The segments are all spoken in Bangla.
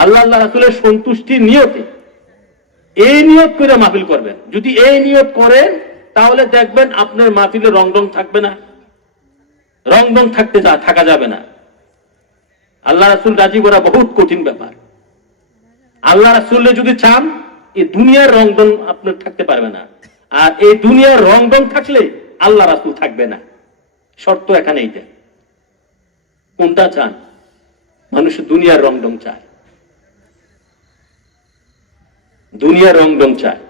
আল্লাহ আল্লাহ রাসুলের সন্তুষ্টির নিয়তে। এই নিয়ত করে মাহফিল করবেন। যদি এই নিয়ত করেন, তাহলে দেখবেন আপনার মাহফিলে রং রং থাকবে না। রং রং থাকতে যা, থাকা যাবে না। আল্লাহ রাসুল রাজি করা বহুত কঠিন ব্যাপার। আল্লাহ রাসুল্লে যদি চান, এই দুনিয়ার রং রং আপনার থাকতে পারবে না। আর এই দুনিয়ার রং রং থাকলে আল্লাহ রাসুল থাকবে না। শর্ত এখানে এইটা কোনটা চান? মানুষ দুনিয়ার রং রং চায়। দুনিয়ার রং রং চায়।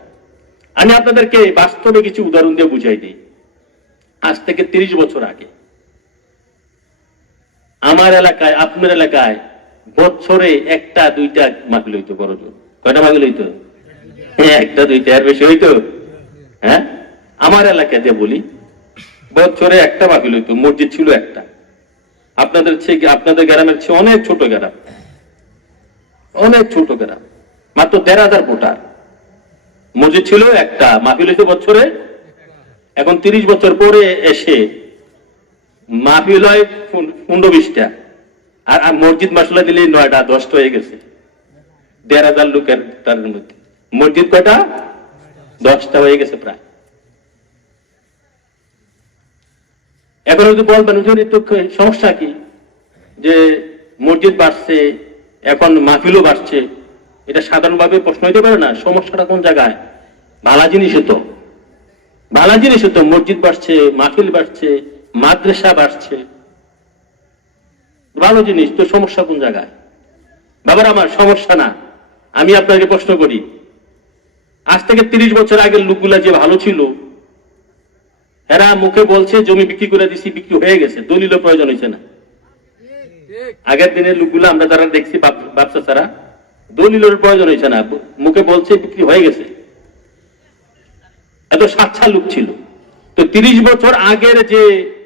আমি আপনাদেরকে বাস্তবে কিছু উদাহরণ দিয়ে বুঝাই দিই। আজ থেকে তিরিশ বছর আগে আমার এলাকায় আপনার এলাকায় বছরে একটা দুইটা মাহফিল হইতো বড় জোর। কয়টা মাহফিল হইতো? হ্যাঁ, একটা দুইটা এর বেশি হইতো। হ্যাঁ? আমার এলাকাতে বলি বছরে একটা মাহফিল হইতো মসজিদ ছিল একটা। আপনাদের আপনাদের গ্রামের চেয়ে অনেক ছোট গ্রাম। অনেক ছোট গ্রাম। মাত্র দেড় হাজার ভোটার। মসজিদ ছিল একটা মাহফিল বছরে। এখন তিরিশ বছর পরে এসে মাহফিল হয় পন- পনেরো বিশটা। আর মসজিদ মশলা দিলে নয়টা, দশটা হয়ে গেছে। দেড় হাজার লোকের তার মধ্যে। মসজিদ কয়টা? দশটা হয়ে গেছে প্রায়। এখন যদি বলবেন সমস্যা কি? যে মসজিদ বাড়ছে, এখন মাহফিলও বাড়ছে। এটা সাধারণভাবে প্রশ্ন হইতে পারে না সমস্যাটা কোন জায়গায়? ভালা জিনিস তো ভালা জিনিস তো মসজিদ বাড়ছে মাহফিল বাড়ছে মাদ্রাসা বাড়ছে। ভালো জিনিস তো সমস্যা কোন জায়গায়? বাবার আমার সমস্যা না আমি আপনাকে প্রশ্ন করি। আজ থেকে তিরিশ বছর আগের লোকগুলা যে ভালো ছিল এরা মুখে বলছে জমি বিক্রি করে দিছি বিক্রি হয়ে গেছে দলিল প্রয়োজন হয়েছে না। আগের দিনের লোকগুলো আমরা যারা দেখছি বাপ- ব্যবসা ছাড়া দলিলের প্রয়োজন হয়েছে না। মুখে বলছে, বিক্রি হয়ে গেছে। এত সাচ্ছা লোক ছিল। তো তিরিশ বছর আগের যে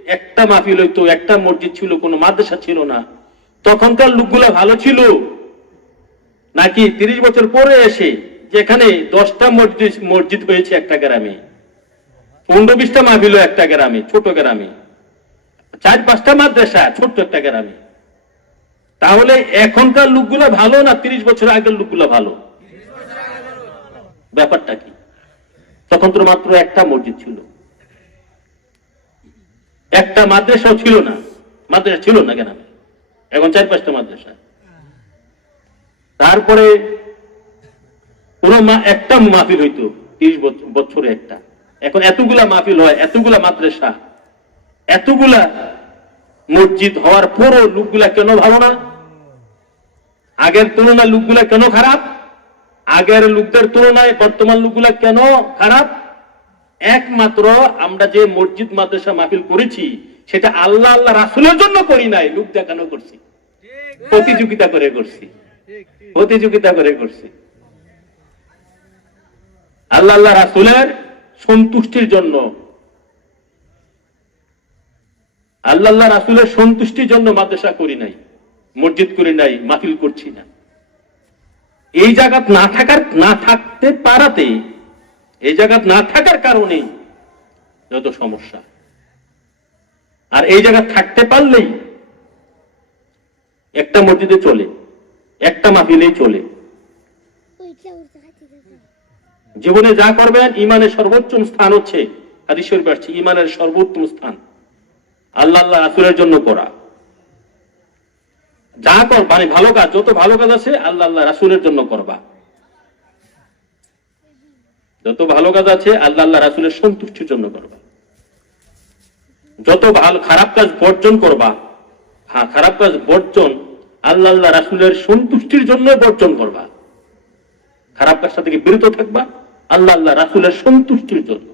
একটা মাহফিল হইতো, একটা মসজিদ ছিল, কোনো মাদ্রাসা ছিল না। তখনকার লোকগুলো ভালো ছিল। নাকি তিরিশ বছর পরে এসে যেখানে দশটা মসজিদ মসজিদ হয়েছে একটা গ্রামে, পনেরো বিশটা মাহফিল একটা গ্রামে, ছোট গ্রামে, চার পাঁচটা মাদ্রাসা, ছোট্ট একটা গ্রামে। তাহলে এখনকার লোকগুলো ভালো না তিরিশ বছর আগের লোকগুলো ভালো? ব্যাপারটা কি? তখন তো মাত্র একটা মসজিদ ছিল। একটা মাদ্রাসাও ছিল না। মাদ্রাসা ছিল না কেন? এখন চার পাঁচটা মাদ্রাসা। তারপরে কোন একটা মাহফিল হইতো, তিরিশ বছর- বছরে একটা। এখন এতগুলা মাহফিল হয়, এতগুলা মাদ্রাসা, এতগুলা মসজিদ হওয়ার পরও লোকগুলা কেন ভালো না? আগের তুলনায় লোকগুলা কেন খারাপ? আগের লোকদের তুলনায় বর্তমান লোকগুলা কেন খারাপ? একমাত্র আমরা যে মসজিদ মাদ্রাসা মাহফিল করেছি, সেটা আল্লাহ আল্লাহ রাসুলের জন্য করি নাই লোক দেখানো করছি? প্রতিযোগিতা করে করছি। প্রতিযোগিতা করে করছি। আল্লাহ আল্লাহ রাসুলের সন্তুষ্টির জন্য আল্লাহ আল্লাহ রাসুলের সন্তুষ্টির জন্য মাদ্রাসা করি নাই, মসজিদ করি নাই, মাহফিল করছি না। এই জায়গাত না থাকার, না থাকতে পারাতে, এই জায়গাত না থাকার কারণে যত সমস্যা। আর এই জায়গা থাকতে পারলেই একটা মসজিদে চলে, একটা মাহফিলেই চলে। জীবনে যা করবেন, ইমানের সর্বোত্তম স্থান হচ্ছে, হাদিস শরীফে ইমানের সর্বোত্তম স্থান। আল্লাহ আল্লাহ রাসুলের জন্য করা। যা কর মানে ভালো কাজ, যত ভালো কাজ আছে, আল্লাহ আল্লাহ রাসুলের জন্য করবা। যত ভালো কাজ আছে, আল্লাহ আল্লাহ রাসুলের সন্তুষ্টির জন্য করবা। যত ভালো, খারাপ কাজ বর্জন করবা হ্যাঁ খারাপ কাজ বর্জন, আল্লাহ আল্লাহ রাসুলের সন্তুষ্টির জন্য বর্জন করবা। খারাপ কাজটা থেকে বিরত থাকবা, আল্লাহ আল্লাহ রাসুলের সন্তুষ্টির জন্য।